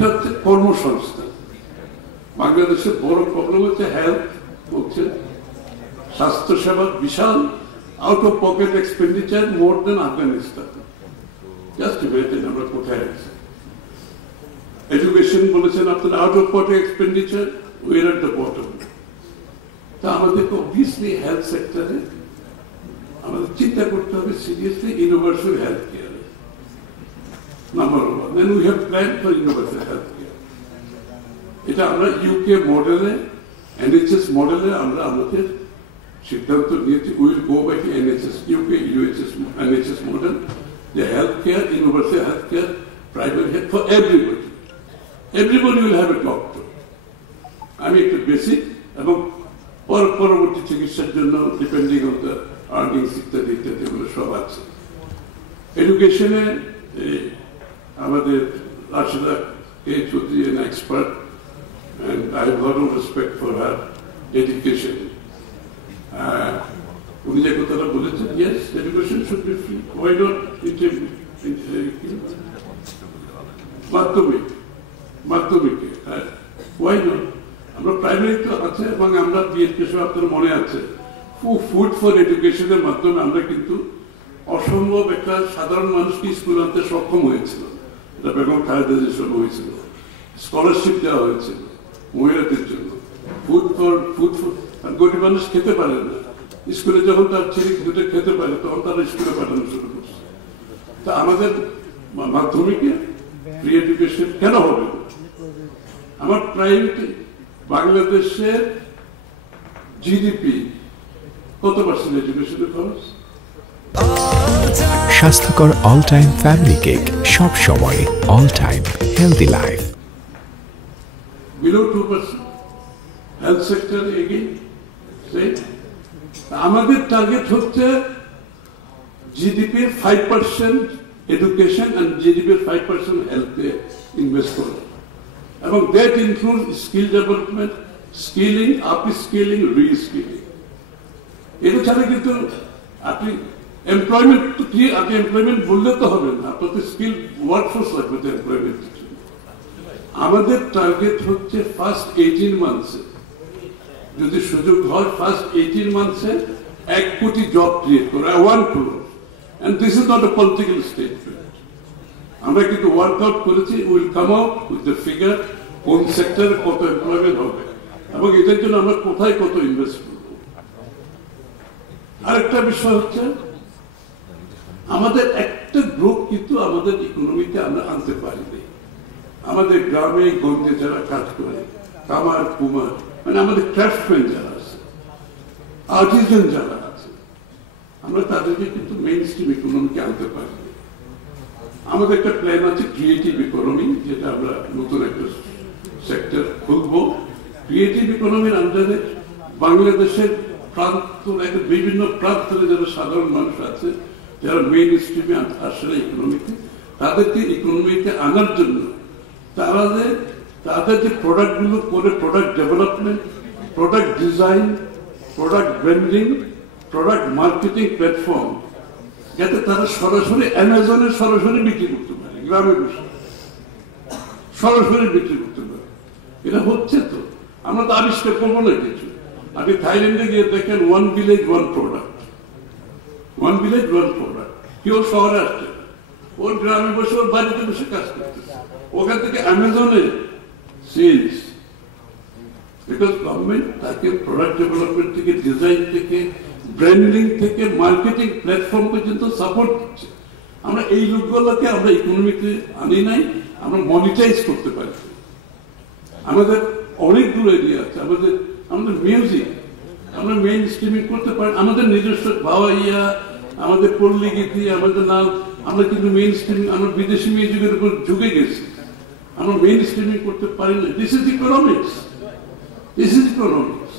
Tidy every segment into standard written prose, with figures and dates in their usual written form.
একটা হচ্ছে কর্মসংস্থান। বাংলাদেশের বড় প্রবলেম হচ্ছে হেলথ, হচ্ছে স্বাস্থ্যসেবা বিশাল out of pocket expenditure more than Afghanistan. Just imagine আমরা কোথায় আছি। এডুকেশন বলেছেন আপনার out of pocket expenditure, we are at the bottom. তা আমাদেরকে অবভিয়াসলি হেলথ সেক্টরে আমাদের চিন্তা করতে হবে seriously universal health care, number one. Then we have plan for universal health care. এটা আমরা ইউকে মডেলে, এনএইচএস মডেলে আমরা আমাদের সিদ্ধান্ত নিয়েছি। Will go by NHS, UK NHS model, যে health care, universal health care, private health for everybody. Everybody will have a doctor. আমি একটু বেসিক এবং পরবর্তী চিকিৎসার জন্য ডিপেন্ডিং অন দ্য আর্নিংস ইত্যাদি ইত্যাদি এগুলো সব আছে। এডুকেশনে আমাদের Rasheda K Chowdhury an expert, and I have a lot of respect for her dedication. উনি যে কথাটা বলেছেন, yes, education should be free. Why not মাধ্যমিকে? Why not? আমরা প্রাইমারি তো আছে এবং আমরা বিএনপি সহ আপনার মনে আছে ফুড ফর এডুকেশনের মাধ্যমে আমরা কিন্তু অসম্ভব একটা সাধারণ মানুষকে স্কুল আনতে সক্ষম হয়েছিল। এটা বেগম খালেদা জিয়ার সময় হয়েছিল। স্কলারশিপ দেওয়া হয়েছিল মহিলাদের জন্য। ফুড ফর গরিব মানুষ খেতে পারে না, স্কুলে যখন তার ছেলে দুটো খেতে পারে তখন তারা স্কুলে পাঠানো শুরু করছে। তা আমাদের মাধ্যমিকে ফ্রি এডুকেশন কেন হবে? আমার প্রাইভেট বাংলাদেশের জিডিপি কত পার্সেন্ট এডুকেশনের খরচ? স্বাস্থ্যকর অল টাইম ফ্যামিলি কেক, সব সময় all time healthy life. Below 2%. Health sector এগিয়ে আমাদের টার্গেট হচ্ছে জিডিপির 5% এডুকেশন এন্ড জিডিপির 5% হেলথে ইনভেস্ট করা, এবং that include skill development, skilling, upskilling, reskilling. এটা ছাড়া কিন্তু আপনি এমপ্লয়মেন্ট আপনি এমপ্লয়মেন্ট বললে তো হবে না, আপনাদের স্কিল ওয়ার্কফোর্স লাগবে তো এমপ্লয়মেন্ট। আমাদের টার্গেট হচ্ছে ফার্স্ট 18 মান্থসে যদি সুযোগ হয়, ফার্স্ট 18 মান্থসে 1 কোটি জব ক্রিয়েট করা, 1 crore। And this is not a political statement. আমরা কিন্তু ওয়ার্কআউট করেছি, will come out with the figure কোন সেক্টরে কত এমপ্লয়মেন্ট হবে এবং এটার জন্য আমরা কোথায় কত ইনভেস্ট করব। আরেকটা বিষয় হচ্ছে আমাদের একটা গ্রুপ কিন্তু আমাদের ইকোনমিতে আমরা আনতে পারিনি। আমাদের গ্রামে গঞ্জে যারা কাজ করে, কামার কুমার, মানে আমাদের ক্রাফটম্যান যারা আছে, আর্টিজান যারা আছে, আমরা তাদেরকে কিন্তু মেইন স্ট্রিম ইকোনমিকে আনতে পারি। আমাদের একটা প্ল্যান আছে ক্রিয়েটিভ ইকোনমি, যেটা আমরা নতুন একটা সেক্টর খুলবো। ক্রিয়েটিভ ইকোনমির আন্ডারে বাংলাদেশের বিভিন্ন প্রান্তরে যারা সাধারণ মানুষ আছে, যারা মেইন স্ট্রিমে আসলে ইকোনমিতে, তাদেরকে ইকোনমিতে আনার জন্য তাদের যে প্রোডাক্টগুলো করে, product development, product design, product branding, product marketing platform, যাতে তারা সরাসরি অ্যামাজনে সরাসরি বিক্রি করতে পারে, গ্রামে বসে সরাসরি বিক্রি করতে পারে। এটা হচ্ছে তো, আমরা তো আবিষ্কার করবো না কিছু। আপনি থাইল্যান্ডে গিয়ে দেখেন 1 village 1 product, 1 village 1 product। কেউ শহরে আসছে, ওর গ্রামে বসে ওর বাড়িতে বসে কাজ করতেছে, ওখান থেকে অ্যামাজনে সেলস। বিকজ গভর্নমেন্ট তাকে প্রোডাক্ট ডেভেলপমেন্ট থেকে, ডিজাইন থেকে, ব্র্যান্ডিং থেকে, মার্কেটিং প্ল্যাটফর্ম পর্যন্ত সাপোর্ট দিচ্ছে। আমরা এই লোকগুলোকে আমরা ইকোনমিতে আনি নাই, আমরা মনিটাইজ করতে পারি। আমাদের অনেকগুলো এরিয়া আছে, আমাদের মিউজিক আমরা মেইন স্ট্রিমিং করতে পারি। আমাদের নিজস্ব ভাওয়াইয়া, আমাদের পল্লী গীতি, আমাদের নাম, আমরা কিন্তু মেইন স্ট্রিমিং, আমরা বিদেশি মিউজিকের উপর ঝুঁকে গেছি, আমরা মেইন স্ট্রিমিং করতে পারি না। This is economics, this is economics.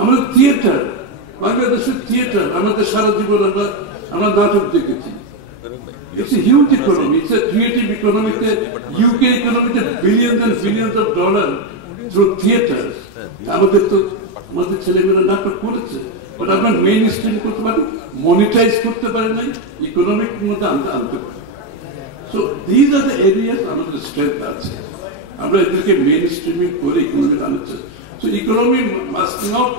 আমাদের থিয়েটার, বাংলাদেশের থিয়েটার, আমাদের সারা জীবন আমরা নাটক দেখেছি। It's a huge economy. It's a creative economy. UK economy is billions and billions of dollars through theaters. আমাদের ছেলেমেয়েরা নাটক করেছে, বাট আমরা মেইন স্ট্রিম করতে পারি, মনিটাইজ করতে পারি নাই, ইকোনমিক মধ্যে আনতে পারি। So these are the areas আমাদের strength আছে, আমরা এদেরকে মেইন স্ট্রিমিং করে ইকোনমি আনতে। So economy must not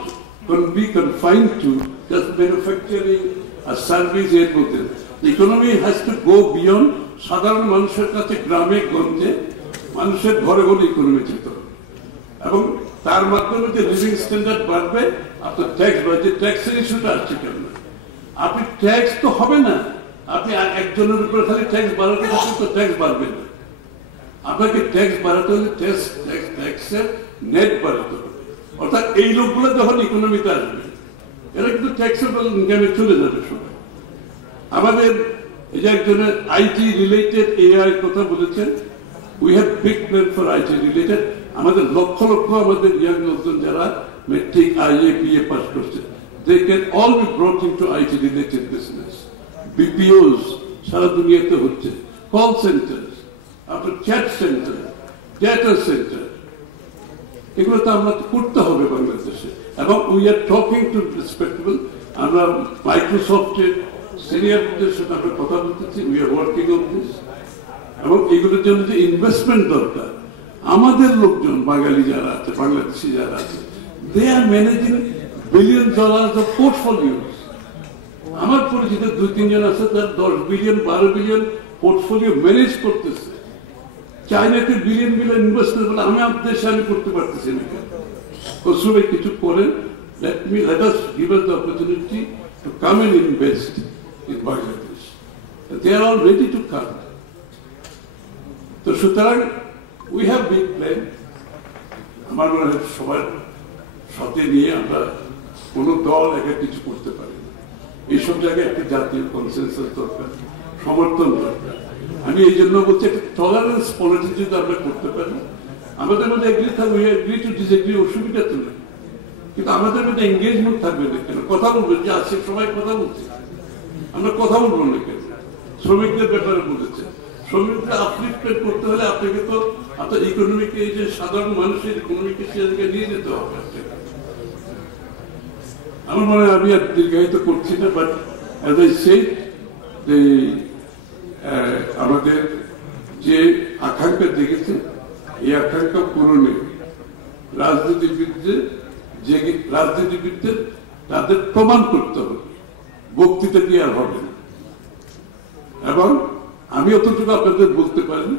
be confined to just manufacturing or service এর মধ্যে। The economy has to go beyond সাধারণ মানুষের কাছে, গ্রামে গঞ্জে মানুষের ঘরে ঘরে ইকোনমি যেতে হবে, এবং তার মাধ্যমে যে লিভিং স্ট্যান্ডার্ড বাড়বে। আপনার ট্যাক্স বাড়ছে, ট্যাক্সের ইস্যুটা আসছে কেন? আপনি ট্যাক্স তো হবে না, আপনি একজনের উপরে খালি ট্যাক্স বাড়াতে থাকেন তো ট্যাক্স বাড়বে না। আপনাকে ট্যাক্স বাড়াতে হলে ট্যাক্সের নেট বাড়াতে হবে, অর্থাৎ এই লোকগুলো যখন ইকোনমিতে আসবে এরা কিন্তু ট্যাক্সেবল ইনকামে চলে যাবে সবাই। আমাদের এই যে একজনের আইটি রিলেটেড এআই কথা বলেছেন, we have big plan for IT related. আমাদের লক্ষ লক্ষ আমাদের ইয়াং লোকজন যারা মেট্রিক আইএ বিএ পাস করছে, they can all be brought into IT related business. BPOs সারা দুনিয়াতে হচ্ছে, কল সেন্টার, আপনার চ্যাট সেন্টার, ডেটা সেন্টার, এগুলো তো আমরা করতে হবে বাংলাদেশে। এবং we are talking to respectable, আমরা মাইক্রোসফটের সিনিয়রদের সাথে আমরা কথা বলতেছি, we are working on this. এবং এগুলোর জন্য যে ইনভেস্টমেন্ট দরকার, আমাদের লোকজন বাঙালি যারা আছে, বাংলাদেশি যারা আছে, দে আর ম্যানেজিং $billion of portfolios. আমার পরিচিত 2-3 জন আছে তার 10 বিলিয়ন 12 বিলিয়ন পোর্টফোলিও ম্যানেজ করতেছে। চাইনাতে বিলিয়ন বিলিয়ন ইনভেস্টমেন্ট বলে আমি আমার দেশে আমি করতে পারতেছি না। কসুবে কিছু করেন, let us give us the opportunity to come and invest in Bangladesh. They are all ready to come. তো সুতরাং we have big plan. আমার মনে হয় সবার সাথে নিয়ে আমরা কোন দল একা কিছু করতে পারি না। এইসব জায়গায় একটা জাতীয় কনসেনসাস দরকার, সমর্থন দরকার। আমি এই জন্য বলছি একটা টলারেন্স পলিটিক্স যদি আমরা করতে পারি, আমাদের মধ্যে এগ্রি থাকবে, এগ্রি টু ডিসএগ্রি, অসুবিধা তো নেই, কিন্তু আমাদের মধ্যে এঙ্গেজমেন্ট থাকবে না কেন? কথা বলবো যে আজকে সবাই কথা বলছে, আমরা কথা বলবো না কেন? শ্রমিকদের ব্যাপারে বলেছে, শ্রমিকদের আপলিফ্টমেন্ট করতে হলে আপনাকে তো আপনার ইকোনমিকে, এই যে সাধারণ মানুষের ইকোনমিকে সেদিকে নিয়ে যেতে হবে। আমার মনে হয় আমি আর দীর্ঘায়িত করছি না, বাট অ্যাজ আই সেড, আমাদের যে আকাঙ্ক্ষা দেখেছে এই আকাঙ্ক্ষা পূরণে রাজনীতিবিদদের তাদের প্রমাণ করতে হবে, বক্তৃতা দিয়ে আর হবে না। এবং আমি অতটুকু আপনাদের বলতে পারি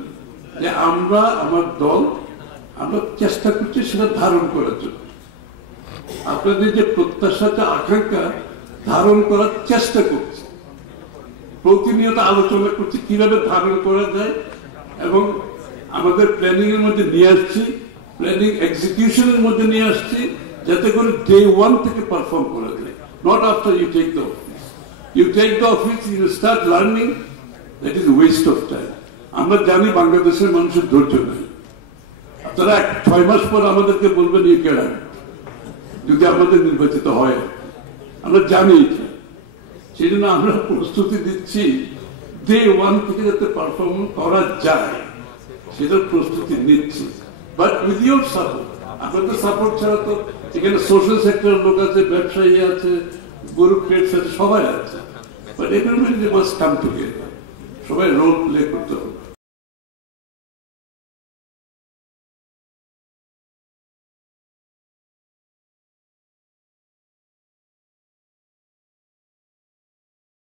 যে আমরা, আমার দল, আমরা চেষ্টা করছি সেটা ধারণ করার জন্য। আপনাদের যে প্রত্যাশাটা, আকাঙ্ক্ষা ধারণ করার চেষ্টা করছি, প্রতিনিয়ত আলোচনা করছি কিভাবে ধারণ করা যায়, এবং আমাদের প্ল্যানিং এর মধ্যে নিয়ে আসছি, প্ল্যানিং এক্সিকিউশনের মধ্যে নিয়ে আসছি, যাতে করে ডে 1 থেকে পারফর্ম করা যায়। Not after you take the office. You take the office, you start learning, that is waste of time. আমরা জানি বাংলাদেশের মানুষের ধৈর্য নেই। আপনারা 6 মাস পর আমাদেরকে বলবেন ইউ কেডা, যদি আমাদের নির্বাচিত হয়, আমরা জানি। সেই জন্য আমরা প্রস্তুতি দিচ্ছি ডে 1 থেকে যাতে পারফর্ম করা যায়, সেটার প্রস্তুতি নিচ্ছি। বাট উইথ ইউর সাপোর্ট, আপনাদের সাপোর্ট ছাড়া তো এখানে সোশ্যাল সেক্টরের লোক আছে, ব্যবসায়ী আছে, ব্যুরোক্রেটস আছে, সবাই আছে। বাট এগুলো মাস্ট কাম টুগেদার, সবাই রোল প্লে করতে হবে।